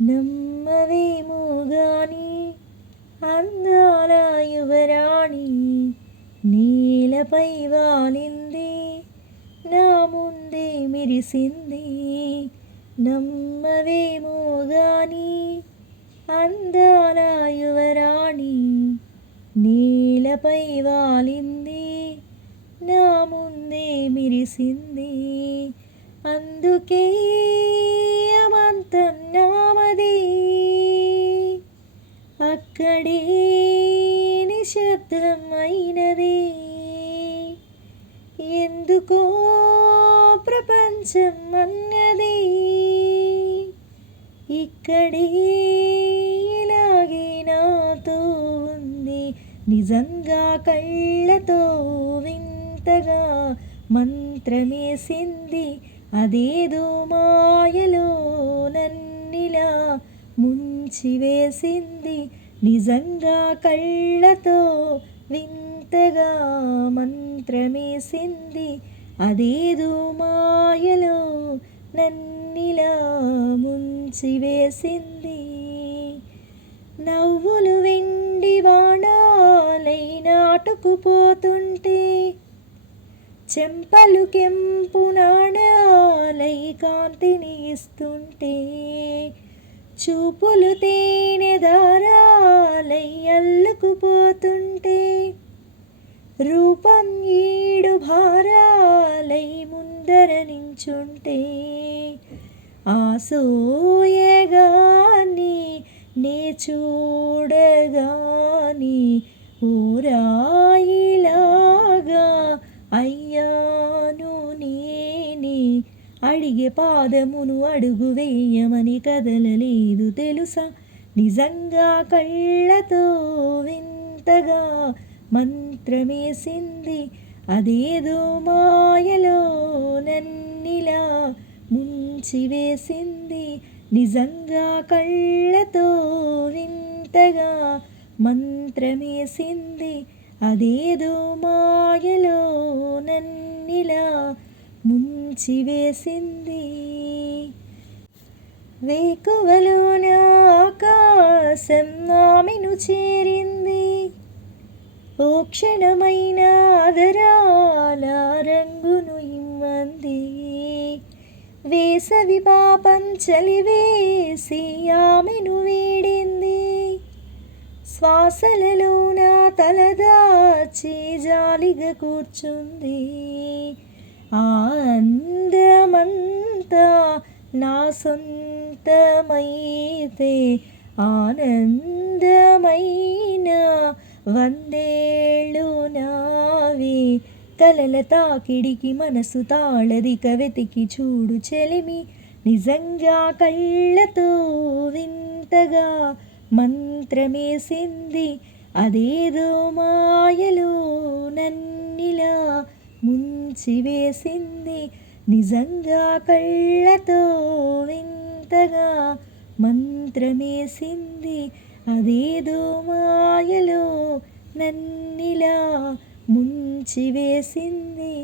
నమ్మవేమో గాని అందాల యువరాణి నేలపై వాలింది, నా ముందే మెరిసింది. నమ్మవేమో గాని అందాల యువరాణి నేలపై వాలింది, నా ముందే మెరిసింది. అందుకే అమంతం నామది, అక్కడే నిశ్శబ్దం అయినది. ఎందుకో ప్రపంచం అన్నది, ఇక్కడే ఇలాగే నాతో ఉంది. నిజంగా కళ్ళతో వింతగా మంత్రమేసింది, అదేదో మాయలో నన్నిలా ముంచివేసింది. నిజంగా కళ్ళతో వింతగా మంత్రమేసింది, అదేదో మాయలో నన్నిలా ముంచివేసింది. నవ్వులు వెండి బాణాలై నాటుకుపోతుంటే, చెంపలు కెంపు నాణాలై కాంతిని ఇస్తుంటే, చూపులు తేనె దారాలై అల్లుకుపోతుంటే, రూపం ఈడు భారాలై ముందర నించుంటే, ఆ సోయగాన్ని నే చూడగాని ఊరాయిలాగా అయ్యాను నేనే. అడిగే పాదమును అడుగు వేయమని కదలలేదు తెలుసా. నిజంగా కళ్ళతో వింతగా మంత్రమేసింది, అదేదో మాయలో నన్నిలా ముంచివేసింది. నిజంగా కళ్ళతో వింతగా మంత్రమేసింది, అదేదో మాయలో నన్నిలా ముంచివేసింది. వేకువలోన ఆకాశం ఆమెను చేరింది, ఓ క్షణమైన ఆదరాల రంగును ఇమ్మంది. వేసవి పాపం చలివేసి ఆమెను వేడింది, శ్వాసలలోన తలదాచి జాలిగా కూర్చుంది. ఆ అందమంతా నా సొంతమైతే ఆనందమైన వందేళ్ళు నావి. కలల తాకిడికి మనసు తాళదిక వెతికి చూడు చెలిమి. నిజంగా కళ్ళతో వింతగా మంత్రమేసింది, అదేదో మాయలో నన్నిలా ముంచివేసింది. నిజంగా కళ్ళతో వింతగా మంత్రమేసింది, అదేదో మాయలో నన్నిలా ముంచివేసింది.